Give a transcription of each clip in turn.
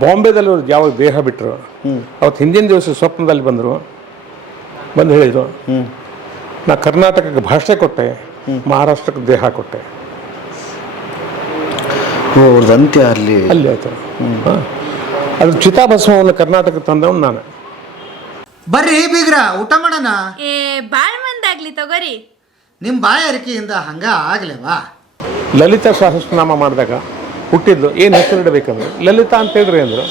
ಬಾಂಬೆದಲ್ಲಿ ಅವ್ರು ಯಾವಾಗ ದೇಹ ಬಿಟ್ಟರು ಅವತ್ತು ಹಿಂದಿನ ದಿವಸ ಸ್ವಪ್ನದಲ್ಲಿ ಬಂದರು ಬಂದು ಹೇಳಿದರು ನಾ ಕರ್ನಾಟಕಕ್ಕೆ ಭಾಷೆ ಕೊಟ್ಟೆ ಮಹಾರಾಷ್ಟ್ರಕ್ಕೆ ದೇಹ ಕೊಟ್ಟೆ. ಅವ್ರದ್ದು ಅಂತ್ಯ ಅಲ್ಲಿ. ಅಲ್ಲಿ ಆಯ್ತು. ಹಾಂ. ಅದ್ರ ಚಿತಾಭಸ್ಮವನ್ನು ಕರ್ನಾಟಕಕ್ಕೆ ತಂದವನು ನಾನು. ಬರ್ರಿ ಬೀಗ್ರ ಊಟ ಮಾಡೋಣ? ಏ ಬಾಳ್ ಮಂದಾಗ್ಲಿ ತಗೋರಿ. ನಿಮ್ಮ ಬಾಯಾರಿಕೆಯಿಂದ ಹಂಗ ಆಗ್ಲೇವಾ? ಲಲಿತಾ ಸಹಸ್ರನಾಮ ಮಾಡಿದಾಗ ಹುಟ್ಟಿದ್ಲು ಏನು ಹೆಸರು ಇಡಬೇಕಂದ್ರೆ ಲಲಿತಾ ಅಂತ ಹೇಳ್ರಿ ಅಂದರು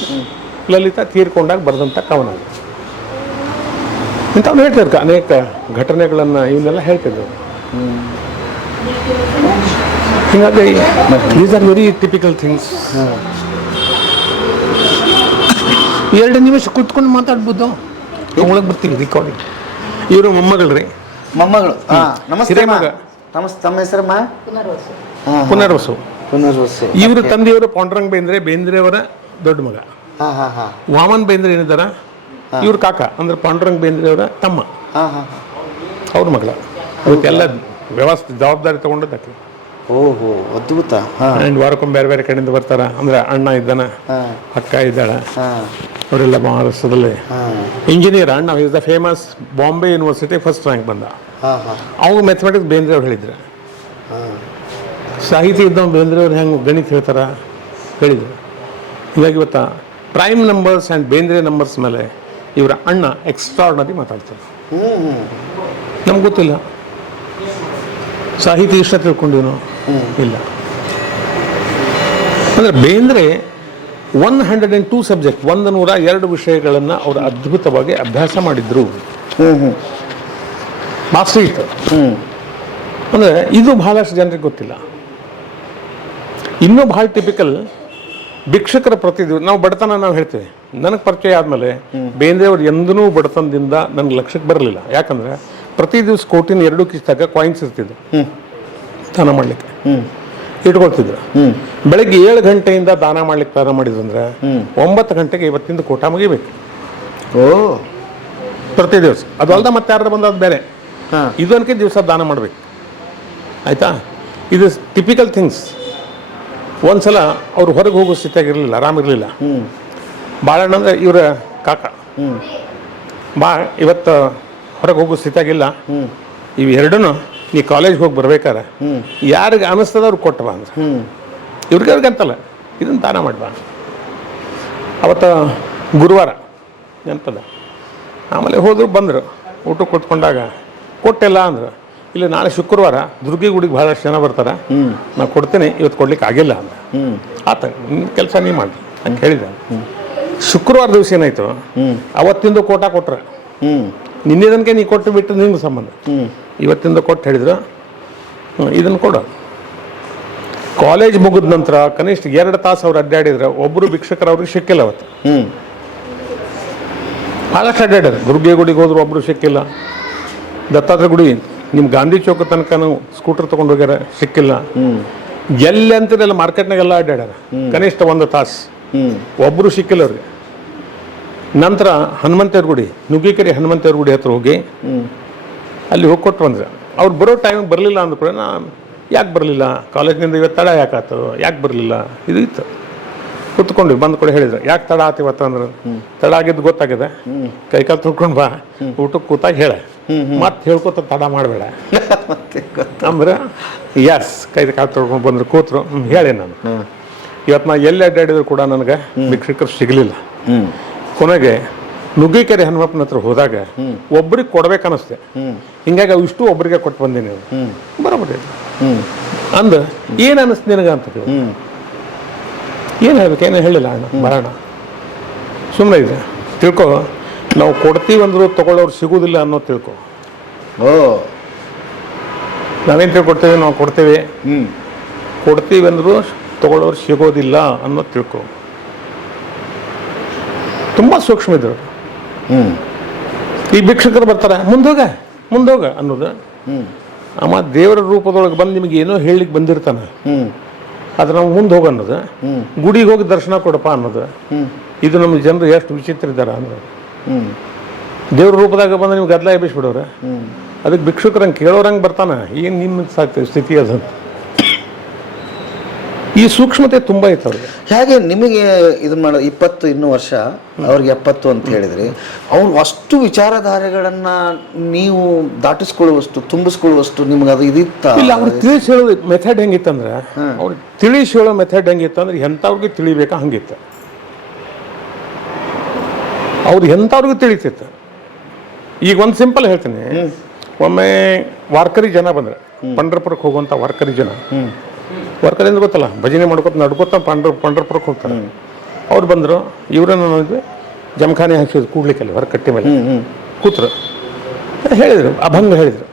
ಲಲಿತಾ ತೀರ್ಕೊಂಡಾಗ ಬರೆದಂಥ ಕವನ ಅದು. ಇಂಥವ್ನು ಹೇಳ್ತಿರ್ಕ ಅನೇಕ ಘಟನೆಗಳನ್ನು ಇವನ್ನೆಲ್ಲ ಹೇಳ್ತಿದ್ರು. ಹೀಗಾಗಿ these are very typical things ಎರಡು ನಿಮಿಷ ಕುತ್ಕೊಂಡು ಮಾತಾಡ್ಬೋದು. ಒಳಗೆ ಬರ್ತೀವಿ ರಿಕಾರ್ಡಿಂಗ್ ಇವರು ಮೊಮ್ಮಗಳು ಹಾಂ ನಮಸ್ತೆ ಹಿರೇಮಗ. ಮಗ ನಮಸ್ತೆ ತಮ್ಮ ಹೆಸರಮ್ಮ? ಹಾ. ಪುನರ್ವಸು. ಪುನರ್ವಸೆ ಇವರು ತಂದೆಯವರು ಪಾಂಡುರಂಗ್ ಬೇಂದ್ರೆ ಬೇಂದ್ರೆಯವರ ದೊಡ್ಡ ಮಗ. ವಾಮನ್ ಬೇಂದ್ರೆ ಏನಿದಾರ ಇವ್ರ ಕಾಕ ಅಂದ್ರೆ ಪಾಂಡುರಂಗ್ ಬೇಂದ್ರೆಯವರ ತಮ್ಮ. ಅವ್ರ ಮಗಳ. ಅದಕ್ಕೆಲ್ಲ ವ್ಯವಸ್ಥೆ ಜವಾಬ್ದಾರಿ ತಗೊಂಡದ್ದಕ್ಕೆ ಓಹೋ ಅದ್ಭುತ. ಆ್ಯಂಡ್ ವಾರಕ್ಕೊಮ್ಮೆ ಬೇರೆ ಬೇರೆ ಕಡೆಯಿಂದ ಬರ್ತಾರ. ಅಂದ್ರೆ ಅಣ್ಣ ಇದ್ದಾನ ಅಕ್ಕ ಇದ್ದಾಳ. ಅವರೆಲ್ಲ ಮಹಾರಾಷ್ಟ್ರದಲ್ಲಿ. ಇಂಜಿನಿಯರ್ ಅಣ್ಣ is the famous Bombay university first rank ಬಂದ. ಅವ್ರು ಮ್ಯಾಥಮೆಟಿಕ್ಸ್ ಬೇಂದ್ರೆ ಅವ್ರು ಹೇಳಿದ್ರು ಹಾ ಸಾಹಿತ್ಯ ಬೇಂದ್ರೆಯವ್ರು ಬೇಂದ್ರೆ ಹೆಂಗೆ ಗಣಿತ ಹೇಳ್ತಾರೆ? ಹೇಳಿದ್ರು. ಹೀಗಾಗಿ ಇವತ್ತು prime numbers and Bendre numbers ಮೇಲೆ ಇವರ ಅಣ್ಣ ಎಕ್ಸ್ಟ್ರಾರ್ಡನರಿ ಮಾತಾಡ್ತಾರೆ. ನಮ್ಗೆ ಗೊತ್ತಿಲ್ಲ. ಸಾಹಿತಿ ಇಷ್ಟ ತಿಳ್ಕೊಂಡಿವಿ ಇಲ್ಲ. ಅಂದರೆ Bendre one hundred and two subject ಒಂದು ನೂರ ಎರಡು ವಿಷಯಗಳನ್ನು ಅವರು ಅದ್ಭುತವಾಗಿ ಅಭ್ಯಾಸ ಮಾಡಿದ್ರು. ಮಾಸ್ಟ್ರಿ ಇತ್ತು ಅಂದರೆ ಇದು ಬಹಳಷ್ಟು ಜನರಿಗೆ ಗೊತ್ತಿಲ್ಲ. ಇನ್ನೂ ಭಾಳ ಟಿಪಿಕಲ್ ಭಿಕ್ಷಕರ ಪ್ರತಿದಿವ ನಾವು ಬಡತನ ನಾವು ಹೇಳ್ತೇವೆ. ನನಗೆ ಪರಿಚಯ ಆದಮೇಲೆ ಬೇಂದ್ರೆಯವ್ರು ಎಂದೂ ಬಡತನದಿಂದ ನನಗೆ ಲಕ್ಷಕ್ಕೆ ಬರಲಿಲ್ಲ. ಯಾಕಂದರೆ ಪ್ರತಿ ದಿವಸ ಕೋಟಿನ ಎರಡು ಕಿಸ್ತಾಗ ಕಾಯಿನ್ಸ್ ಇರ್ತಿದ್ರು ದಾನ ಮಾಡಲಿಕ್ಕೆ. ಇಟ್ಕೊಳ್ತಿದ್ರು. ಬೆಳಗ್ಗೆ ಏಳು ಗಂಟೆಯಿಂದ ದಾನ ಮಾಡ್ಲಿಕ್ಕೆ ಪ್ರಾರಂಭ ಮಾಡಿದ್ರು ಅಂದ್ರೆ ಒಂಬತ್ತು ಗಂಟೆಗೆ ಇವತ್ತಿಂದ ಕೋಟ ಮುಗಿಬೇಕು. ಓ. ಪ್ರತಿ ದಿವಸ. ಅದು ಅಲ್ದ ಮತ್ತೆ ಯಾರು ಬಂದದ್ದು ಬೇರೆ. ಇದೊಂದಕ್ಕೆ ದಿವಸ ದಾನ ಮಾಡಬೇಕು. ಆಯಿತಾ? ಇದು ಟಿಪಿಕಲ್ ಥಿಂಗ್ಸ್ ಒಂದ್ಸಲ ಅವ್ರು ಹೊರಗೆ ಹೋಗೋ ಸ್ಥಿತಿಯಾಗಿರಲಿಲ್ಲ, ಆರಾಮಿರಲಿಲ್ಲ. ಬಾಳಣ್ಣ ಅಂದ್ರೆ ಇವರ ಕಾಕ. ಬಾ, ಇವತ್ತು ಹೊರಗೆ ಹೋಗೋ ಸ್ಥಿತಿಯಾಗಿಲ್ಲ. ಇವೆರಡೂ ನೀ ಕಾಲೇಜ್ಗೆ ಹೋಗಿ ಬರ್ಬೇಕಾರೆ ಯಾರಿಗ ಅನಿಸ್ತದ ಅವ್ರು ಅಂದ್ರೆ ಹ್ಮ್ ಇವ್ರಿಗೆ ಅಂತಲ್ಲ ಇದನ್ನು ದಾನ ಮಾಡಿ ಬಾ ಅವತ್ತು ಗುರುವಾರ ನೆನಪದ. ಆಮೇಲೆ ಹೋದ್ರು ಬಂದರು ಊಟಕ್ಕೆ ಕೊಟ್ಕೊಂಡಾಗ ಕೊಟ್ಟೆಲ್ಲ ಅಂದ್ರು. ಇಲ್ಲ ನಾಳೆ ಶುಕ್ರವಾರ ದುರ್ಗಿ ಗುಡಿಗೆ ಭಾಳಷ್ಟು ಜನ ಬರ್ತಾರೆ. ನಾನು ಕೊಡ್ತೇನೆ ಇವತ್ತು ಕೊಡ್ಲಿಕ್ಕೆ ಆಗಿಲ್ಲ ಅಂತ. ಆತ ನಿಮ್ಮ ಕೆಲಸ ನೀ ಮಾಡಿ ಅಂತ ಹೇಳಿದ ಶುಕ್ರವಾರ ದಿವಸ ಏನಾಯ್ತು? ಅವತ್ತಿಂದ ಅವತ್ತಿಂದು ಕೋಟ ಕೊಟ್ರೆ. ನಿನ್ನೆ ನಿನ್ನೆದನ್ಕೆ ನೀ ಕೊಟ್ಟು ಬಿಟ್ಟು ನಿಮ್ಗೆ ಸಂಬಂಧ. ಇವತ್ತಿಂದ ಕೊಟ್ಟು ಹೇಳಿದ್ರು. ಇದನ್ನು ಕೊಡು. ಕಾಲೇಜ್ ಮುಗಿದ ನಂತರ ಕನಿಷ್ಠ ಎರಡು ತಾಸು ಅವ್ರು ಅಡ್ಡಾಡಿದ್ರೆ ಒಬ್ಬರು ಭಿಕ್ಷಕರು ಅವ್ರಿಗೆ ಸಿಕ್ಕಿಲ್ಲ ಅವತ್ತು. ಭಾಳಷ್ಟು ಅಡ್ಡಾಡ್ಯಾರ ದುರ್ಗೆ ಗುಡಿಗೆ ಹೋದ್ರು ಒಬ್ಬರು ಸಿಕ್ಕಿಲ್ಲ. ದತ್ತಾತ್ರ ಗುಡಿ ನಿಮ್ಮ ಗಾಂಧಿ ಚೌಕ ತನಕ ಸ್ಕೂಟರ್ ತಗೊಂಡು ಹೋಗ್ಯಾರ, ಸಿಕ್ಕಿಲ್ಲ. ಎಲ್ಲಿ ಅಂತಿರಲ್ಲ ಮಾರ್ಕೆಟ್ನಾಗೆಲ್ಲ ಅಡ್ಡಾಡ್ಯಾರ ಕನಿಷ್ಠ ಒಂದು ತಾಸು. ಒಬ್ಬರು ಸಿಕ್ಕಿಲ್ಲ ಅವ್ರಿಗೆ. ನಂತರ ಹನುಮಂತೇವ್ರ ಗುಡಿ, ನುಗ್ಗಿಕೆರೆ ಹನುಮಂತೇವ್ರ ಗುಡಿ ಹತ್ರ ಹೋಗಿ ಅಲ್ಲಿ ಹೋಗಿ ಕೊಟ್ಟು ಬಂದ್ರೆ ಅವ್ರು ಬರೋ ಟೈಮ್ ಬರಲಿಲ್ಲ ಅಂದ ಕೂಡ ಯಾಕೆ ಬರಲಿಲ್ಲ? ಕಾಲೇಜ್ನಿಂದ ಇವತ್ತು ತಡ ಯಾಕೆ ಆಗ್ತದೋ? ಯಾಕೆ ಬರಲಿಲ್ಲ? ಇದು ಇತ್ತು. ಕುತ್ಕೊಂಡ್ವಿ ಬಂದ ಕೂಡ ಹೇಳಿದ್ರು. ಯಾಕೆ ತಡ ಆತು ತಡ ಆಗಿದ್ದು ಗೊತ್ತಾಗಿದೆ. ಕೈಕಾಲು ತುಳ್ಕೊಂಡು ಬಾ. ಊಟಕ್ಕೆ ಕೂತಾಗ ಹೇಳ. ಮತ್ತೆ ಹೇಳ್ಕೊತ ತಡ ಮಾಡಬೇಡ. ಅಂದ್ರೆ ಎಸ್ ಕೈ ಕಾಲು ತೊಳ್ಕೊಂಡು ಬಂದ್ರು, ಕೂತ್ರು. ಹೇಳಿ ನಾನು. ಇವತ್ತು ನಾ ಎಲ್ಲಿ ಅಡ್ಡಾಡಿದ್ರು ಕೂಡ ನನಗೆ ಭಿಕ್ಷಕರು ಸಿಗಲಿಲ್ಲ. ಕೊನೆಗೆ ನುಗ್ಗಿಕೆರೆ ಹನುಮಪ್ಪನ ಹತ್ರ ಹೋದಾಗ ಒಬ್ರಿಗೆ ಕೊಡ್ಬೇಕನ್ನಿಸ್ತೆ ಹ್ಮ್ ಹಿಂಗಾಗಿ ಇಷ್ಟು ಒಬ್ಬರಿಗೆ ಕೊಟ್ಟು ಬಂದೀನಿ ಬರಬಿಟ್ಟಿದ್ರು ಅಂದ, ಏನು ಅನ್ನಿಸ್ತು ನಿನಗೆ? ಅಂತ. ಏನು ಹೇಳ್ಬೇಕು? ಏನು ಹೇಳಿಲ್ಲ ಅಣ್ಣ ಬರೋಣ ಸುಮ್ಮನೆ ಇದೆ. ತಿಳ್ಕೊ. ನಾವು ಕೊಡ್ತೀವಿ ತೊಗೊಳ್ಳೋರು ಸಿಗೋದಿಲ್ಲ ಸಿಗುವುದಿಲ್ಲ ಅನ್ನೋದು ತಿಳ್ಕೊ. ಓ. ನಾವೇನು ತಿಳ್ಕೊಡ್ತೇವೆ? ನಾವು ಕೊಡ್ತೇವೆ. ಹ್ಞೂ ಕೊಡ್ತೀವಿ ಅಂದರೂ ತೊಗೊಳ್ಳೋರು ಸಿಗೋದಿಲ್ಲ ಅನ್ನೋದು ತಿಳ್ಕೊ. ತುಂಬ ಸೂಕ್ಷ್ಮ ಇದ್ರು. ಹ್ಞೂ ಈ ಭಿಕ್ಷಕರು ಬರ್ತಾರೆ ಮುಂದೋಗ ಮುಂದೋಗ ಅನ್ನೋದು. ಹ್ಞೂ ಅಮ್ಮ ದೇವರ ರೂಪದೊಳಗೆ ಬಂದು ನಿಮಗೆ ಏನೋ ಹೇಳಲಿಕ್ಕೆ ಬಂದಿರ್ತಾನೆ. ಹ್ಮ್. ಆದ್ರೆ ನಾವು ಮುಂದೆ ಹೋಗ ಅನ್ನೋದು. ಗುಡಿಗೆ ಹೋಗಿ ದರ್ಶನ ಕೊಡಪ್ಪ ಅನ್ನೋದು. ಇದು ನಮ್ಮ ಜನರು ಎಷ್ಟು ವಿಚಿತ್ರ ಇದ್ದಾರೆ ಅಂದ್ರೆ. ದೇವ್ರ ರೂಪದಾಗ ಬಂದು ನೀವು ಗದ್ದಲ ಎಬ್ಬಿಸ್ಬಿಡೋರು. ಅದಕ್ಕೆ ಭಿಕ್ಷುಕರಂಗೆ ಕೇಳೋರಂಗೆ ಬರ್ತಾನೆ? ಏನು ನಿಮ್ಮ ಸ್ಥಿತಿ ಅದ ಈ ಸೂಕ್ಷ್ಮತೆ ತುಂಬ ಇತ್ತು ಅವ್ರಿಗೆ. ಹೇಗೆ ನಿಮಗೆ ಇದನ್ನ ಮಾಡೋ ಇಪ್ಪತ್ತು ಇನ್ನೂ ವರ್ಷ ಅವ್ರಿಗೆ ಎಪ್ಪತ್ತು ಅಂತ ಹೇಳಿದ್ರಿ. ಅವ್ರು ಅಷ್ಟು ವಿಚಾರಧಾರೆಗಳನ್ನ ನೀವು ದಾಟಿಸ್ಕೊಳ್ಳುವಷ್ಟು ತುಂಬಿಸ್ಕೊಳ್ಳುವಷ್ಟು ನಿಮ್ಗೆ ಅದು ಇದಿತ್ತ? ಇಲ್ಲ ಅವ್ರು ತಿಳಿಸಿ ಹೇಳೋ ಮೆಥಡ್ ಹೆಂಗಿತ್ತಂದ್ರೆ ಅವ್ರು ತಿಳಿಸಿ ಹೇಳೋ ಮೆಥಡ್ ಹೆಂಗಿತ್ತಂದ್ರೆ ಎಂಥವ್ರಿಗೆ ತಿಳಿಬೇಕಾ ಹಂಗಿತ್ತು. ಅವ್ರು ಎಂಥವ್ರಿಗೂ ತಿಳಿತಿತ್ತು ಈಗ ಒಂದು ಸಿಂಪಲ್ ಹೇಳ್ತೀನಿ. ಒಮ್ಮೆ ವಾರ್ಕರಿ ಜನ ಬಂದ್ರೆ. ಪಂಡ್ರಪುರಕ್ಕೆ ಹೋಗುವಂಥ ವಾರ್ಕರಿ ಜನ. ವಾರ್ಕರಿ ಅಂದ್ರೆ ಗೊತ್ತಲ್ಲ ಭಜನೆ ಮಾಡ್ಕೊತ ನಡ್ಕೊತ ಪಂಡ್ರ ಪಂಡ್ರಪುರಕ್ಕೆ ಹೋಗ್ತಾರೆ. ಅವ್ರು ಬಂದರು ಇವ್ರನ್ನ ನೋಡಿದ್ವಿ ಜಮಖಾನೆ ಹಾಕಿದ್ರು ಕೂಡ್ಲಿಕ್ಕೆಲ್ಲ ಹೊರಕಟ್ಟಿ ಮೇಲೆ. ಕೂತರು. ಹೇಳಿದರು ಅಭಂಗ ಹೇಳಿದರು.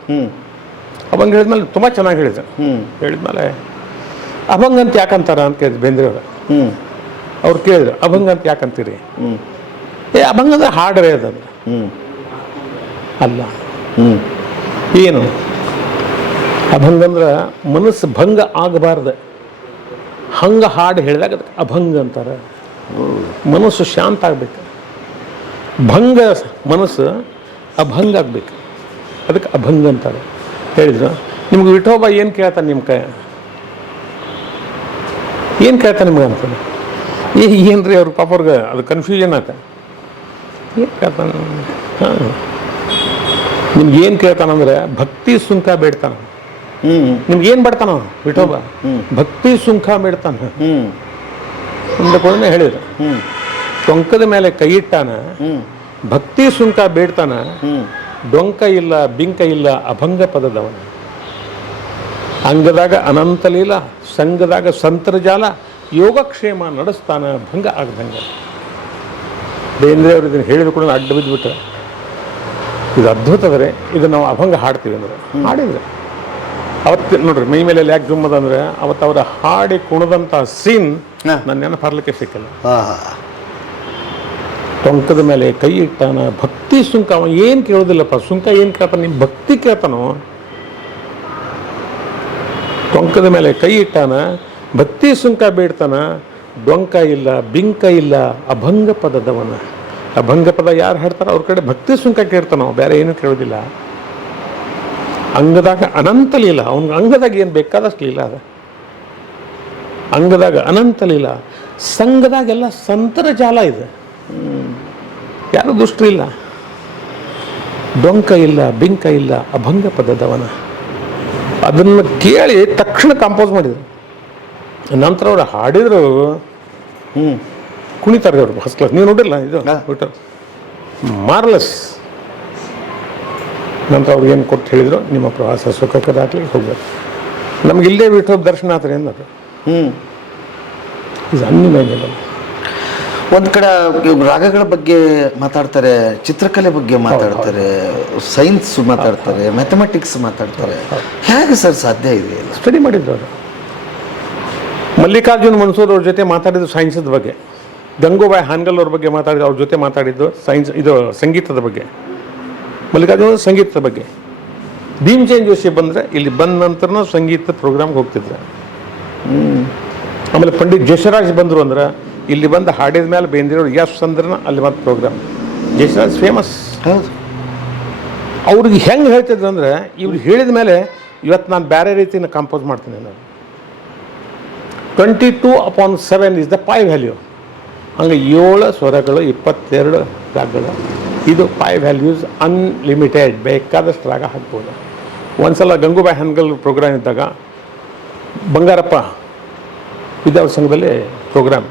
ಅಭಂಗ ಹೇಳಿದ್ಮೇಲೆ ತುಂಬ ಚೆನ್ನಾಗಿ ಹೇಳಿದರು. ಹೇಳಿದ್ಮೇಲೆ ಅಭಂಗ ಅಂತ ಯಾಕಂತಾರ ಅಂತ ಕೇಳಿದ್ರು ಬೇಂದ್ರೆ ಅವರು ಅವ್ರು ಕೇಳಿದ್ರು ಅಭಂಗ ಅಂತ ಯಾಕಂತೀರಿ? ಏ ಅಭಂಗ ಅಂದ್ರೆ ಹಾಡ್ರೆ ಅದಂದ್ರೆ ಅಲ್ಲ. ಏನು? ಅಭಂಗ ಅಂದ್ರೆ ಮನಸ್ಸು ಭಂಗ ಆಗಬಾರ್ದು. ಹಂಗೆ ಹಾಡು ಹೇಳಿದಾಗ ಅದಕ್ಕೆ ಅಭಂಗ ಅಂತಾರೆ. ಮನಸ್ಸು ಶಾಂತ ಆಗಬೇಕು. ಭಂಗ ಮನಸ್ಸು ಅಭಂಗ ಆಗ್ಬೇಕು. ಅದಕ್ಕೆ ಅಭಂಗ ಅಂತಾರೆ. ಹೇಳಿದ್ರು, ನಿಮ್ಗೆ ವಿಠೋಬ ಏನು ಕೇಳ್ತಾನೆ ನಿಮ್ಮ ಕೈ? ಏನು ಕೇಳ್ತಾನೆ ನಿಮ್ಗೆ ಅಂತಾನೆ. ಏ ರೀ ಅವ್ರ ಪಾಪ ಅವ್ರಿಗೆ ಅದು ಕನ್ಫ್ಯೂಷನ್ ಆತ. ಏನು ಕೇಳ್ತಾನೆ? ಹಾಂ. ನಿಮ್ಗೆ ಏನು ಕೇಳ್ತಾನಂದ್ರೆ ಭಕ್ತಿ ಸುಂಕ ಬೇಡ್ತಾನ. ನಿಮ್ಗೆ ಏನು ಬಿಡ್ತಾನ? ವಿಠೋಬ. ಭಕ್ತಿ ಸುಂಕ ಬಿಡ್ತಾನ ಒಂದು ಕೂಡನೆ ಹೇಳಿದ್ರು. ಟೊಂಕದ ಮೇಲೆ ಕೈ ಇಟ್ಟಾನ ಭಕ್ತಿ ಸುಂಕ ಬೇಡ್ತಾನ ಡೊಂಕ ಇಲ್ಲ ಬಿಂಕ ಇಲ್ಲ ಅಭಂಗ ಪದದವನ. ಅಂಗದಾಗ ಅನಂತ ಲೀಲ ಸಂಘದಾಗ ಸಂತರ್ಜಾಲ ಯೋಗಕ್ಷೇಮ ನಡೆಸ್ತಾನ ಭಂಗ ಆಗದಂಗ. ಬೇಂದ್ರೆ ಅವ್ರು ಇದನ್ನು ಹೇಳಿದ ಕೂಡ ಅಡ್ಡ ಬಿದ್ದುಬಿಟ್ರೆ. ಇದು ಅದ್ಭುತದರೆ ಇದು ನಾವು ಅಭಂಗ ಹಾಡ್ತೀವಿ ಅಂದ್ರೆ. ಹಾಡಿದ್ರೆ. ಅವತ್ತು ನೋಡ್ರಿ ಮೈ ಮೇಲೆ ಯಾಕೆ ಜುಮ್ಮದ ಅಂದ್ರೆ ಅವತ್ತು ಅವರ ಹಾಡಿ ಕುಣದಂಥ ಸೀನ್. ನನ್ನ ನೆನಪರ್ಲಿಕ್ಕೆ ಸಿಕ್ಕಿಲ್ಲ. ಟೊಂಕದ ಮೇಲೆ ಕೈ ಇಟ್ಟಾನ ಭಕ್ತಿ ಸುಂಕ ಅವ ಏನು ಕೇಳೋದಿಲ್ಲಪ್ಪ ಸುಂಕ ಏನು ಕೇಳ್ತಾನ ನಿಮ್ಮ ಭಕ್ತಿ ಕೇಳ್ತಾನೋ? ಟೊಂಕದ ಮೇಲೆ ಕೈ ಇಟ್ಟಾನ ಭಕ್ತಿ ಸುಂಕ ಬೀಡ್ತಾನ ಡೊಂಕ ಇಲ್ಲ ಬಿಂಕ ಇಲ್ಲ ಅಭಂಗ ಪದದವನ ಅಭಂಗ ಪದ ಯಾರು ಹೇಳ್ತಾರ ಅವ್ರ ಕಡೆ ಭಕ್ತಿ ಸುಂಕ ಕೇಳ್ತಾನೋ ಬೇರೆ ಏನು ಕೇಳೋದಿಲ್ಲ. ಅಂಗದಾಗ ಅನಂತ ಲೀಲ. ಅವನ ಅಂಗದಾಗ ಏನು ಬೇಕಾದಷ್ಟು ಲೀಲ ಅದ. ಅಂಗದಾಗ ಅನಂತ ಲೀಲ. ಸಂಘದಾಗೆಲ್ಲ ಸಂತರ ಜಾಲ ಇದೆ. ಯಾರು ದುಷ್ಟರಿಲ್ಲ ಡೊಂಕ ಇಲ್ಲ ಬಿಂಕ ಇಲ್ಲ ಅಭಂಗ ಪದದವನ ಅದನ್ನು ಕೇಳಿ ತಕ್ಷಣ ಕಂಪೋಸ್ ಮಾಡಿದರು. ನಂತರ ಅವ್ರು ಹಾಡಿದ್ರು. ಹ್ಞೂ ಕುಣಿತಾರೆ ಅವರು ಫಸ್ಟ್ ಕ್ಲಾಸ್ ನೀವು ನೋಡಿಲ್ಲ ಇದು? ಮಾರ್ಲಸ್ ಮಾರ್ಲೆಸ್ ನಂತರ ಅವ್ರು ಏನು ಕೊಟ್ಟು ಹೇಳಿದ್ರು ನಿಮ್ಮ ಪ್ರವಾಸ ಸುಖಕ್ಕದಾಗಲಿ ಹೋಗ್ಬೇಕು. ನಮ್ಗೆ ಇಲ್ಲೇ ಬಿಟ್ಟು ದರ್ಶನ ಆತ್ರಿ ಅನ್ನೋದು ಹ್ಮ್. ಇದು ಒಂದು ಕಡೆ ರಾಗಗಳ ಬಗ್ಗೆ ಮಾತಾಡ್ತಾರೆ ಚಿತ್ರಕಲೆ ಬಗ್ಗೆ ಮಾತಾಡ್ತಾರೆ ಸೈನ್ಸ್ ಮಾತಾಡ್ತಾರೆ ಮ್ಯಾಥಮೆಟಿಕ್ಸ್ ಮಾತಾಡ್ತಾರೆ. ಹೇಗೆ ಸರ್ ಸಾಧ್ಯ ಇದೆ ಸ್ಟಡಿ ಮಾಡಿದ್ರು ಅವರು. ಮಲ್ಲಿಕಾರ್ಜುನ್ ಮನ್ಸೂರ್ ಅವ್ರ ಜೊತೆ ಮಾತಾಡಿದ್ದು ಸೈನ್ಸದ ಬಗ್ಗೆ. ಗಂಗೂಬಾಯಿ ಹಾನ್ಗಲ್ ಅವ್ರ ಬಗ್ಗೆ ಮಾತಾಡಿದ್ದು ಅವ್ರ ಜೊತೆ ಮಾತಾಡಿದ್ದು ಸೈನ್ಸ್ ಇದು ಸಂಗೀತದ ಬಗ್ಗೆ. ಮಲ್ಲಿಕಾರ್ಜುನ್ ಸಂಗೀತದ ಬಗ್ಗೆ. ಭೀಮಸೇನ್ ಜೋಶಿ ಬಂದರೆ ಇಲ್ಲಿ ಬಂದ ನಂತರ ಸಂಗೀತ ಪ್ರೋಗ್ರಾಮ್ಗೆ ಹೋಗ್ತಿದ್ರು. ಆಮೇಲೆ ಪಂಡಿತ್ ಜೇಶರಾಜ್ ಬಂದರು ಅಂದ್ರೆ ಇಲ್ಲಿ ಬಂದು ಹಾಡಿದ ಮೇಲೆ ಬೇಂದಿರೋರು ಎಸ್ ಅಂದ್ರೆ ಅಲ್ಲಿ ಮತ್ತೆ ಪ್ರೋಗ್ರಾಮ್ ಜೇಶರಾಜ್ ಫೇಮಸ್ ಹೌದು. ಅವ್ರಿಗೆ ಹೆಂಗೆ ಹೇಳ್ತಿದ್ರು ಅಂದರೆ ಇವ್ರು ಹೇಳಿದ ಮೇಲೆ ಇವತ್ತು ನಾನು ಬೇರೆ ರೀತಿನ ಕಂಪೋಸ್ ಮಾಡ್ತೀನಿ ನಾನು. Twenty two upon seven is the pi value ಹಂಗೆ ಏಳು ಸ್ವರಗಳು ಇಪ್ಪತ್ತೆರಡು ರಾಗಗಳು ಇದು ಪೈ ವ್ಯಾಲ್ಯೂಸ್ ಅನ್ಲಿಮಿಟೆಡ್ ಬೇಕಾದಷ್ಟು ರಾಗ ಹಾಕ್ಬೋದು. ಒಂದ್ಸಲ ಗಂಗೂಬಾಯಿ ಹನ್ಗಲ್ ಪ್ರೋಗ್ರಾಮ್ ಇದ್ದಾಗ ಬಂಗಾರಪ್ಪ ವಿದ್ಯಾರ್ಥಿ ಸಂಘದಲ್ಲಿ ಪ್ರೋಗ್ರಾಮ್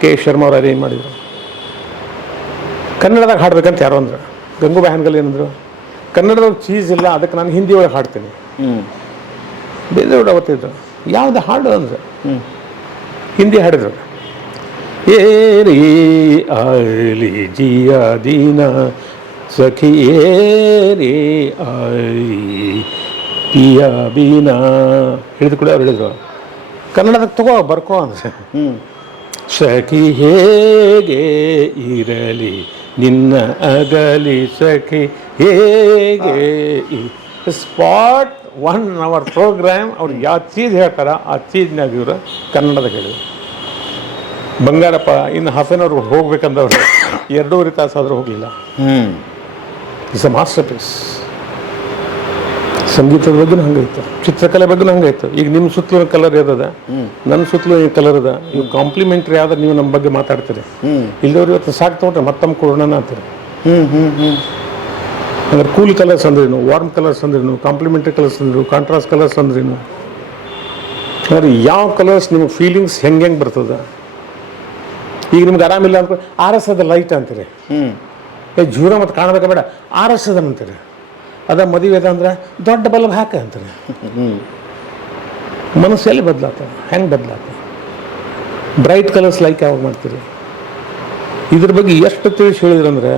ಕೆ ಶರ್ಮಾ ಅವರು ಅರೇಂಜ್ ಮಾಡಿದರು. ಕನ್ನಡದಾಗ ಹಾಡ್ಬೇಕಂತ ಯಾರೋ ಅಂದ್ರೆ. ಗಂಗೂಬಾಯಿ ಹನ್ಗಲ್ ಏನಂದರು ಕನ್ನಡದಾಗ ಚೀಸ್ ಇಲ್ಲ ಅದಕ್ಕೆ ನಾನು ಹಿಂದಿ ಒಳಗೆ ಹಾಡ್ತೀನಿ. ಬೇರೆ ಬೇರೆಯವ್ರು ಅವತ್ತಿದ್ರು. ಯಾವ್ದು ಹಾಡು ಅಂದ್ರೆ. ಹಿಂದಿ ಹಾಡಿದ್ರು. ಏ ರೀ ಆಲಿ ಜಿಯ ದೀನ ಸಖಿ ಏ ರೇ ಆಲಿ ಪಿಯ ಬೀನಾ. ಹೇಳಿದ ಕೂಡ ಅವ್ರು ಹೇಳಿದ್ರು. ಕನ್ನಡದಾಗ ತಗೋ ಬರ್ಕೋ ಅಂದ್ರೆ ಹ್ಮ್. ಸಖಿ ಹೇಗೆ ಇರಲಿ ನಿನ್ನ ಅಗಲಿ ಸಖಿ ಹೇಗೆ ಸ್ಪಾಟ್ ಒನ್ ಅವರ್ ಪ್ರೋಗ್ರಾಮ್ ಅವ್ರು ಯಾವ ಚೀಸ್ ಹೇಳ್ತಾರ ಆ ಚೀಸ್ನಾಗ ಇವರು ಕನ್ನಡದಾಗ ಹೇಳಿದ್ರು. ಬಂಗಾರಪ್ಪ ಇನ್ನು ಹಾಫ್ ಆನ್ ಅವರ್ ಹೋಗ್ಬೇಕಂದವ್ರು ಎರಡೂವರೆ ತಾಸು ಆದರೂ ಹೋಗಲಿಲ್ಲ. ಇಸ್ ಅ ಮಾಸ್ಟರ್ ಪೀಸ್ ಸಂಗೀತದ ಬಗ್ಗೆನೂ ಹಂಗಾಯ್ತು ಚಿತ್ರಕಲೆ ಬಗ್ಗೆನೂ ಹಂಗಾಯ್ತು ಈಗ ನಿಮ್ಮ ಸುತ್ತಲೂ ಕಲರ್ ಇರೋದ ನನ್ನ ಸುತ್ತಲೂ ಈ ಕಲರ್ ಅದ ಇವು ಕಾಂಪ್ಲಿಮೆಂಟ್ರಿ ಆದ್ರೆ ನೀವು ನಮ್ಮ ಬಗ್ಗೆ ಮಾತಾಡ್ತೀರಿ. ಇಲ್ಲಿವ್ರು ಇವತ್ತು ಸಾಕು ತಗೊಂಡ್ರೆ ಮತ್ತೊಮ್ಮೆ ಕೊಡೋಣ ಅಂತೀರಿ. ಅಂದ್ರೆ ಕೂಲ್ ಕಲರ್ಸ್ ಅಂದ್ರೇನು ವಾರ್ಮ್ ಕಲರ್ಸ್ ಅಂದ್ರೇನು ಕಾಂಪ್ಲಿಮೆಂಟ್ರಿ ಕಲರ್ಸ್ ಅಂದ್ರು ಕಾಂಟ್ರಾಸ್ಟ್ ಕಲರ್ಸ್ ಅಂದ್ರೇನು ಅಂದ್ರೆ ಯಾವ ಕಲರ್ಸ್ ನಿಮ್ಮ ಫೀಲಿಂಗ್ಸ್ ಹೆಂಗೆ ಹೆಂಗೆ ಬರ್ತದ? ಈಗ ನಿಮ್ಗೆ ಆರಾಮಿಲ್ಲ ಅಂದ್ಕೊಂಡು ಆರ್ ಎಸ್ ಅದ ಲೈಟ್ ಅಂತೀರಿ ಏ ಜೂರ ಮತ್ತು ಕಾಣಬೇಕ ಬೇಡ. ಆರ್ ಎಸ್ ಅದ ಅಂತೀರಿ. ಅದ ಮದುವೆ ಅದ ಅಂದ್ರೆ ದೊಡ್ಡ ಬಲ್ಬ್ ಹಾಕ ಅಂತಾರೆ. ಮನಸ್ಸು ಎಲ್ಲಿ ಬದಲಾತ? ಹೆಂಗೆ ಬದಲಾತ? ಬ್ರೈಟ್ ಕಲರ್ಸ್ ಲೈಕ್ ಯಾವಾಗ ಮಾಡ್ತೀರಿ? ಇದ್ರ ಬಗ್ಗೆ ಎಷ್ಟು ತಿಳಿಸಿ ಹೇಳಿದ್ರಂದ್ರೆ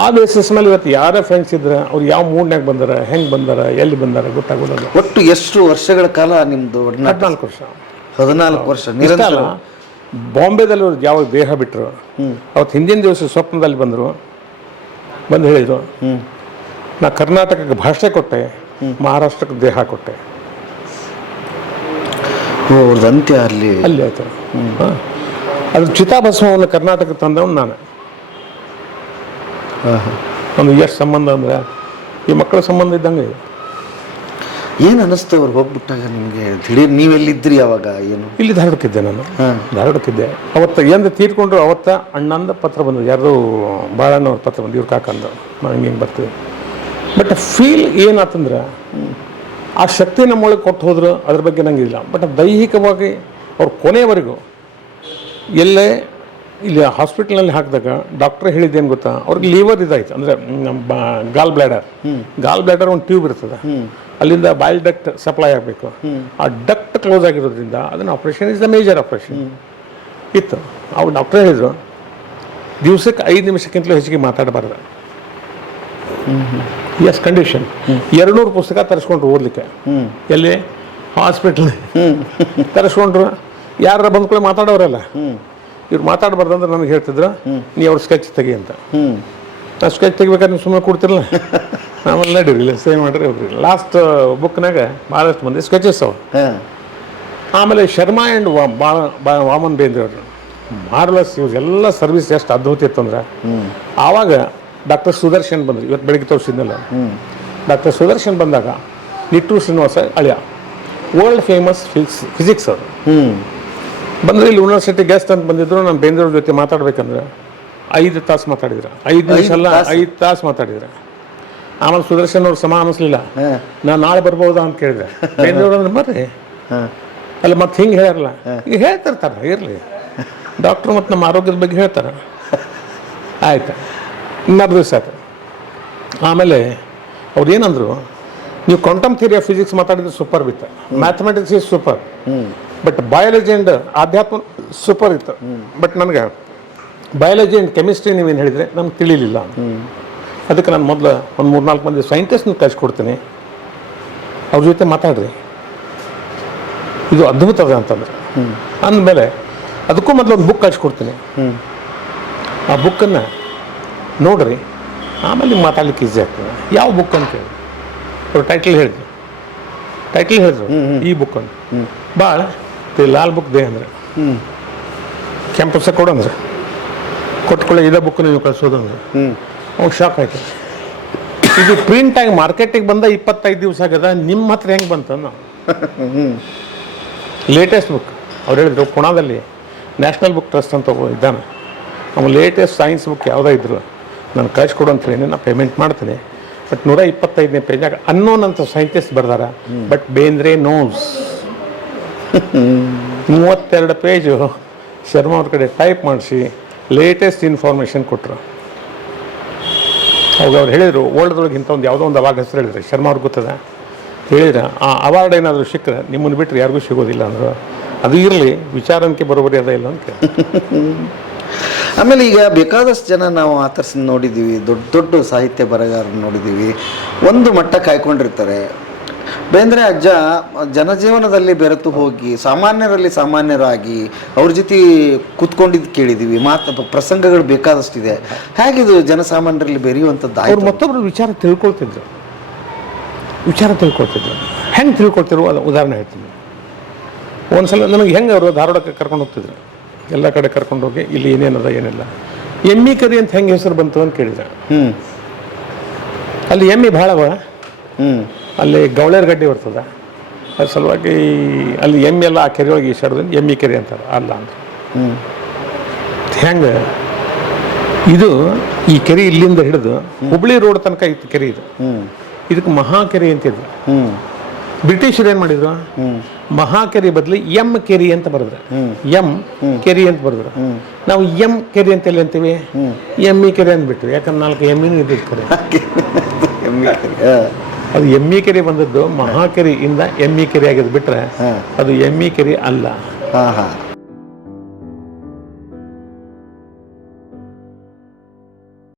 ಆ ಬೇಸಿಸ್ ಮೇಲೆ ಇವತ್ತು ಯಾರೇ ಫ್ರೆಂಡ್ಸ್ ಇದ್ರೆ ಅವ್ರು ಯಾವ ಮೂಡ್ನಾಗ ಬಂದಾರ ಹೆಂಗೆ ಬಂದಾರ ಎಲ್ಲಿ ಬಂದಾರ ಗೊತ್ತಾಗೋದಿಲ್ಲ. ಒಟ್ಟು ಎಷ್ಟು ವರ್ಷಗಳ ಕಾಲ ನಿಮ್ದು ಹದಿನಾಲ್ಕು ವರ್ಷ. ಹದಿನಾಲ್ಕು ವರ್ಷ ಬಾಂಬೆದಲ್ಲಿ ಅವ್ರು ಯಾವ ದೇಹ ಬಿಟ್ಟರು ಅವತ್ತು ಹಿಂದಿನ ದಿವಸ ಸ್ವಪ್ನದಲ್ಲಿ ಬಂದರು ಬಂದು ಹೇಳಿದರು ನಾ ಕರ್ನಾಟಕಕ್ಕೆ ಭಾಷೆ ಕೊಟ್ಟೆ ಮಹಾರಾಷ್ಟ್ರಕ್ಕೆ ದೇಹ ಕೊಟ್ಟೆ. ಅಂತ್ಯ ಅಲ್ಲಿ. ಅಲ್ಲಿ ಆಯ್ತು. ಹಾಂ. ಅದ್ರ ಚಿತಾಭಸ್ಮವನ್ನು ಕರ್ನಾಟಕಕ್ಕೆ ತಂದವನು ನಾನು. ಒಂದು ಎಷ್ಟು ಸಂಬಂಧ ಅಂದ್ರೆ ಈ ಮಕ್ಕಳ ಸಂಬಂಧ ಇದ್ದಂಗೆ ಇದೆ. ಏನ್ ಅನ್ನಿಸ್ತು ಅವ್ರು ಹೋಗ್ಬಿಟ್ಟಾಗ ನಿಮಗೆ? ದಿಢೀರ್ ನೀವೆಲ್ಲಿದ್ರಿ ಅವಾಗ? ಏನು? ಇಲ್ಲಿ ಧಾರವಾಡಕ್ಕಿದ್ದೆ ನಾನು. ಹಾಂ. ಧಾರವಾಡಕ್ಕಿದ್ದೆ ಅವತ್ತು ಎಂದು ತೀರ್ಕೊಂಡ್ರು ಅವತ್ತ ಅಣ್ಣಂದ ಪತ್ರ ಬಂದರು ಯಾರ್ದು ಬಾಳಣ್ಣವ್ರ ಪತ್ರ ಬಂದು ಇವ್ರು ಕಾಕಂದು. ನಾವು ಹಿಂಗೆ ಹಿಂಗೆ ಬರ್ತೀವಿ. ಬಟ್ ಫೀಲ್ ಏನಾತಂದ್ರೆ ಆ ಶಕ್ತಿ ನಮ್ಮೊಳಗೆ ಕೊಟ್ಟು ಹೋದ್ರು ಅದ್ರ ಬಗ್ಗೆ ನಂಗೆ ಇಲ್ಲ ಬಟ್ ದೈಹಿಕವಾಗಿ ಅವ್ರು ಕೊನೆಯವರೆಗೂ ಎಲ್ಲೇ ಇಲ್ಲಿ ಹಾಸ್ಪಿಟಲ್ನಲ್ಲಿ ಹಾಕಿದಾಗ ಡಾಕ್ಟರ್ ಹೇಳಿದ್ದೇನು ಗೊತ್ತಾ? ಅವ್ರಿಗೆ ಲಿವರ್ ಇದಾಯ್ತು. ಅಂದರೆ ಗಾಲ್ ಬ್ಲ್ಯಾಡರ್ ಗಾಲ್ ಬ್ಲ್ಯಾಡರ್ ಒಂದು ಟ್ಯೂಬ್ ಇರ್ತದೆ. ಅಲ್ಲಿಂದ ಬಾಯಿಲ್ ಡಕ್ಟ್ ಸಪ್ಲೈ ಆಗಬೇಕು. ಆ ಡಕ್ಟ್ ಕ್ಲೋಸ್ ಆಗಿರೋದ್ರಿಂದ ಅದನ್ನು operation is the major operation. ಇತ್ತು. ಅವ್ರು ಡಾಕ್ಟರ್ ಹೇಳಿದ್ರು ದಿವಸಕ್ಕೆ ಐದು ನಿಮಿಷಕ್ಕಿಂತಲೂ ಹೆಚ್ಚಿಗೆ ಮಾತಾಡಬಾರ್ದು. ಎಸ್ ಕಂಡೀಷನ್ ಎರಡುನೂರು ಪುಸ್ತಕ ತರಿಸ್ಕೊಂಡ್ರು ಓದಲಿಕ್ಕೆ. ಎಲ್ಲಿ? ಹಾಸ್ಪಿಟ್ಲ್. ತರಿಸ್ಕೊಂಡ್ರು. ಯಾರು ಬಂದ್ಕೊಳ್ಳಿ ಮಾತಾಡೋರಲ್ಲ. ಇವ್ರು ಮಾತಾಡಬಾರ್ದು ಅಂದ್ರೆ ನನಗೆ ಹೇಳ್ತಿದ್ರು ನೀ ಅವ್ರ ಸ್ಕೆಚ್ ತೆಗಿ ಅಂತ. ಹ್ಮ್. ನಾ ಸ್ಕೆಚ್ ತೆಗಿಬೇಕಾದ್ರೆ ನೀವು ಸುಮ್ಮನೆ ಕೊಡ್ತಿರಲ್ಲ ಆಮೇಲೆ ನಡೀರಿ ಇಲ್ಲ ಸೇವ್ ಮಾಡ್ರಿ ಹೋಗ್ರಿ ಲಾಸ್ಟ್ ಬುಕ್ನಾಗ ಭಾಳಷ್ಟು ಮಂದಿ ಸ್ಕೆಚಸ್ ಅವ. ಆಮೇಲೆ ಶರ್ಮಾ ಆ್ಯಂಡ್ ವಾಮನ್ ಬೇಂದ್ರೆ ಅವರು. ಮಾರ್ಲಸ್ ಯೂಸ್ ಎಲ್ಲ ಸರ್ವಿಸ್ ಎಷ್ಟು ಅದ್ಭುತ ಇತ್ತು ಅಂದ್ರೆ ಆವಾಗ ಡಾಕ್ಟರ್ ಸುದರ್ಶನ್ ಬಂದ್ರು. ಇವತ್ತು ಬೆಳಿಗ್ಗೆ ತೋರಿಸಿದ್ನಲ್ಲ. ಡಾಕ್ಟರ್ ಸುದರ್ಶನ್ ಬಂದಾಗ ನಿಟ್ಟೂರು ಶ್ರೀನಿವಾಸ ಅಳಿಯ. ವರ್ಲ್ಡ್ ಫೇಮಸ್ ಫಿಸಿಕ್ಸ್ ಫಿಸಿಕ್ಸ್ ಅವರು. ಬಂದ್ರೆ ಇಲ್ಲಿ ಯೂನಿವರ್ಸಿಟಿ ಗೆಸ್ಟ್ ಅಂತ ಬಂದಿದ್ರು ನಾನು ಬೇಂದ್ರವ್ರ ಜೊತೆ ಮಾತಾಡ್ಬೇಕಂದ್ರೆ ಐದು ತಾಸು ಮಾತಾಡಿದ್ರು. ಐದು ನಿಮಿಷ ಅಲ್ಲ? ಐದು ತಾಸು. ಮಾತಾಡಿದ್ರು. ಆಮೇಲೆ ಸುದರ್ಶನ್ ಅವ್ರು ಸಮ ಅನಿಸ್ಲಿಲ್ಲ. ನಾನು ನಾಳೆ ಬರ್ಬೋದಾ ಅಂತ ಕೇಳಿದೆ. ಬೇಂದ್ರವ್ರು ಅಂದ್ರೆ ಬರ್ರಿ. ಹಾ. ಅಲ್ಲ ಮತ್ತೆ ಹಿಂಗೆ ಹೇಳಲ್ಲ ಈಗ ಹೇಳ್ತಿರ್ತಾರೆ ಇರಲಿ. ಡಾಕ್ಟ್ರು ಮತ್ತು ನಮ್ಮ ಆರೋಗ್ಯದ ಬಗ್ಗೆ ಹೇಳ್ತಾರೆ. ಆಯ್ತು. ಇನ್ನೊಂದು ದಿವಸ ಆಯ್ತು. ಆಮೇಲೆ ಅವ್ರು ಏನಂದ್ರು ನೀವು ಕ್ವಾಂಟಮ್ ಥಿಯರಿ ಆಫ್ ಫಿಸಿಕ್ಸ್ ಮಾತಾಡಿದ್ರೆ ಸೂಪರ್ ಬಿತ್ತ. Mathematics is super but biology and ಆಧ್ಯಾತ್ಮ ಸೂಪರ್ ಇತ್ತು. ಬಟ್ ನನಗೆ ಬಯಾಲಜಿ ಆ್ಯಂಡ್ ಕೆಮಿಸ್ಟ್ರಿ ನೀವೇನು ಹೇಳಿದರೆ ನಮ್ಗೆ ತಿಳಿಲಿಲ್ಲ. ಅದಕ್ಕೆ ನಾನು ಮೊದಲು ಒಂದು ಮೂರು ನಾಲ್ಕು ಮಂದಿ ಸೈಂಟಿಸ್ಟ್ನ ಕಳಿಸ್ಕೊಡ್ತೀನಿ. ಅವ್ರ ಜೊತೆ ಮಾತಾಡ್ರಿ. ಇದು ಅದ್ಭುತ ಅದ ಅಂತಂದ್ರೆ. ಅಂದಮೇಲೆ ಅದಕ್ಕೂ ಮೊದಲು ಒಂದು ಬುಕ್ ಕಳಿಸ್ಕೊಡ್ತೀನಿ. ಆ ಬುಕ್ಕನ್ನು ನೋಡ್ರಿ, ಆಮೇಲೆ ನಿಮ್ಗೆ ಮಾತಾಡ್ಲಿಕ್ಕೆ ಈಸಿ ಆಗ್ತದೆ. ಯಾವ ಬುಕ್ ಅಂತ ಹೇಳಿ. ಅವ್ರು ಟೈಟಲ್ ಹೇಳಿದ್ರು ಟೈಟಲ್ ಹೇಳಿದ್ರು ಈ ಬುಕ್ ಅಂತ ಭಾಳ ಲಾಲ್ ಬುಕ್ ದೇ ಅಂದ್ರೆ. ಕೆಂಪು ಪುಸ್ತಕ ಕೊಡು ಅಂದ್ರೆ. ಕೊಟ್ಕೊಳ್ಳಿ ಇದೇ ಬುಕ್ ನೀವು ಕಳಿಸೋದು ಅಂದ್ರೆ. ಅವ್ನು ಶಾಕ್ ಆಯ್ತು. ಇದು ಪ್ರಿಂಟ್ ಆಗಿ ಮಾರ್ಕೆಟಿಗೆ ಬಂದ ಇಪ್ಪತ್ತೈದು ದಿವಸ ಆಗ್ಯದ ನಿಮ್ಮ ಹತ್ರ ಹೆಂಗೆ ಬಂತು ನಾವು ಲೇಟೆಸ್ಟ್ ಬುಕ್ ಅವ್ರು ಹೇಳಿದ್ರು ಪುಣಾದಲ್ಲಿ ನ್ಯಾಷನಲ್ ಬುಕ್ ಟ್ರಸ್ಟ್ ಅಂತ ಒಬ್ಬ ಇದ್ದಾನೆ. ಅವ್ನು ಲೇಟೆಸ್ಟ್ ಸೈನ್ಸ್ ಬುಕ್ ಯಾವುದೇ ಇದ್ರು ನಾನು ಕಳಿಸ್ಕೊಡು ಅಂತ ಹೇಳಿ ನಾನು ಪೇಮೆಂಟ್ ಮಾಡ್ತೀನಿ. ಬಟ್ ನೂರ ಇಪ್ಪತ್ತೈದನೇ ಪೇಜಾಗ ಅನ್ನೋನ್ ಅಂತ ಸೈಂಟಿಸ್ಟ್ ಬರ್ದಾರ. ಬಟ್ ಬೇಂದ್ರೆ ನೋಸ್ ಮೂವತ್ತೆರಡು ಪೇಜು ಶರ್ಮಾ ಅವ್ರ ಕಡೆ ಟೈಪ್ ಮಾಡಿಸಿ ಲೇಟೆಸ್ಟ್ ಇನ್ಫಾರ್ಮೇಷನ್ ಕೊಟ್ಟರು ಅವಾಗ ಅವ್ರು ಹೇಳಿದರು, ವರ್ಲ್ಡ್ದೊಳಗೆ ಇಂಥ ಒಂದು ಯಾವುದೋ ಒಂದು ಅವಾರ್ಡ್ ಹೆಸರು ಹೇಳಿದ್ರೆ, ಶರ್ಮಾ ಅವ್ರಿಗೆ ಗೊತ್ತದ? ಹೇಳಿದ್ರೆ, ಆ ಅವಾರ್ಡ್ ಏನಾದರೂ ಸಿಕ್ಕರೆ ನಿಮ್ಮನ್ನು ಬಿಟ್ಟರೆ ಯಾರಿಗೂ ಸಿಗೋದಿಲ್ಲ ಅಂದರು. ಅದು ಇರಲಿ ವಿಚಾರಕ್ಕೆ ಬರೋಬರಿ ಅದ ಇಲ್ಲ ಅಂತ ಆಮೇಲೆ ಈಗ ಬೇಕಾದಷ್ಟು ಜನ ನಾವು ಆತರ್ಸಿ ನೋಡಿದ್ದೀವಿ ದೊಡ್ಡ ದೊಡ್ಡ ಸಾಹಿತ್ಯ ಬರಗಾರರು ನೋಡಿದ್ದೀವಿ ಒಂದು ಮಟ್ಟ ಕಾಯ್ಕೊಂಡಿರ್ತಾರೆ. ಬೇಂದ್ರೆ ಅಜ್ಜ ಜನಜೀವನದಲ್ಲಿ ಬೆರೆತು ಹೋಗಿ ಸಾಮಾನ್ಯರಲ್ಲಿ ಸಾಮಾನ್ಯರಾಗಿ ಅವ್ರ ಜೊತೆ ಕೂತ್ಕೊಂಡಿದ್ದು ಕೇಳಿದೀವಿ. ಮಾತು ಪ್ರಸಂಗಗಳು ಬೇಕಾದಷ್ಟಿದೆ. ಹೇಗಿದು ಜನಸಾಮಾನ್ಯರಲ್ಲಿ ಬೆರೆಯುವಂಥದ್ದು ಅವ್ರು ಮತ್ತೊಬ್ಬರು ವಿಚಾರ ತಿಳ್ಕೊಳ್ತಿದ್ರು. ವಿಚಾರ ತಿಳ್ಕೊಳ್ತಿದ್ರು. ಹೆಂಗೆ ತಿಳ್ಕೊಳ್ತಿರು ಅದು ಉದಾಹರಣೆ ಹೇಳ್ತೀನಿ. ಒಂದ್ಸಲ ನನಗೆ ಹೆಂಗೆ ಅವರು ಧಾರವಾಡಕ್ಕೆ ಕರ್ಕೊಂಡು ಹೋಗ್ತಿದ್ರು? ಎಲ್ಲ ಕಡೆ ಕರ್ಕೊಂಡು ಹೋಗಿ ಇಲ್ಲಿ ಏನೇನದ ಏನಿಲ್ಲ. ಎಮ್ಮಿ ಕರಿ ಅಂತ ಹೆಂಗೆ ಹೆಸರು ಬಂತು ಅಂತ ಕೇಳಿದ್ರು ಹ್ಞೂ ಅಲ್ಲಿ ಎಮ್ಮಿ ಭಾಳವ ಹ್ಮ್. ಅಲ್ಲಿ ಗೌಳೇರ್ ಗಡ್ಡೆ ಬರ್ತದೆ. ಅದ್ರ ಸಲುವಾಗಿ ಅಲ್ಲಿ ಎಮ್ಮೆ ಎಲ್ಲ ಆ ಕೆರೆ ಒಳಗೆ ಈಸಾಡೋದ್ರಿಂದ ಎಮ್ಮಿ ಕೆರೆ ಅಂತಾರೆ ಅಲ್ಲ ಅಂತ. ಹ್ಞೂ ಹೆಂಗೆ? ಇದು ಈ ಕೆರೆ ಇಲ್ಲಿಂದ ಹಿಡಿದು ಹುಬ್ಳಿ ರೋಡ್ ತನಕ ಇತ್ತು ಕೆರೆ ಇದು. ಇದಕ್ಕೆ ಮಹಾಕೆರೆ ಅಂತಿದ್ರು ಹ್ಞೂ ಬ್ರಿಟಿಷರು ಏನು ಮಾಡಿದ್ರು? ಮಹಾ ಕೆರೆ ಬದಲು ಎಂ ಕೆರಿ ಅಂತ ಬರೆದ್ರು. ಎಂ ಕೆರಿ ಅಂತ ಬರೆದ್ರು. ನಾವು ಎಂ ಕೆರೆ ಅಂತ ಎಲ್ಲಿ ಅಂತೀವಿ? ಎಮ್ಮಿ ಕೆರೆ ಅಂದ್ಬಿಟ್ವಿ. ಯಾಕಂದ್ರೆ ನಾಲ್ಕು ಎಮ್ಮಿನೂ ಇದ್ದಿದ್ದು ಕರೆ. ಕೆರೆ. ಅದು ಎಮ್ಮಿ ಕೆರೆ ಬಂದದ್ದು ಮಹಾಕೆರೆಯಿಂದ ಎಮ್ಮಿ ಕೆರೆ ಆಗಿದ್ ಬಿಟ್ರೆ ಅದು ಎಮ್ಮಿ ಕೆರೆ ಅಲ್ಲ.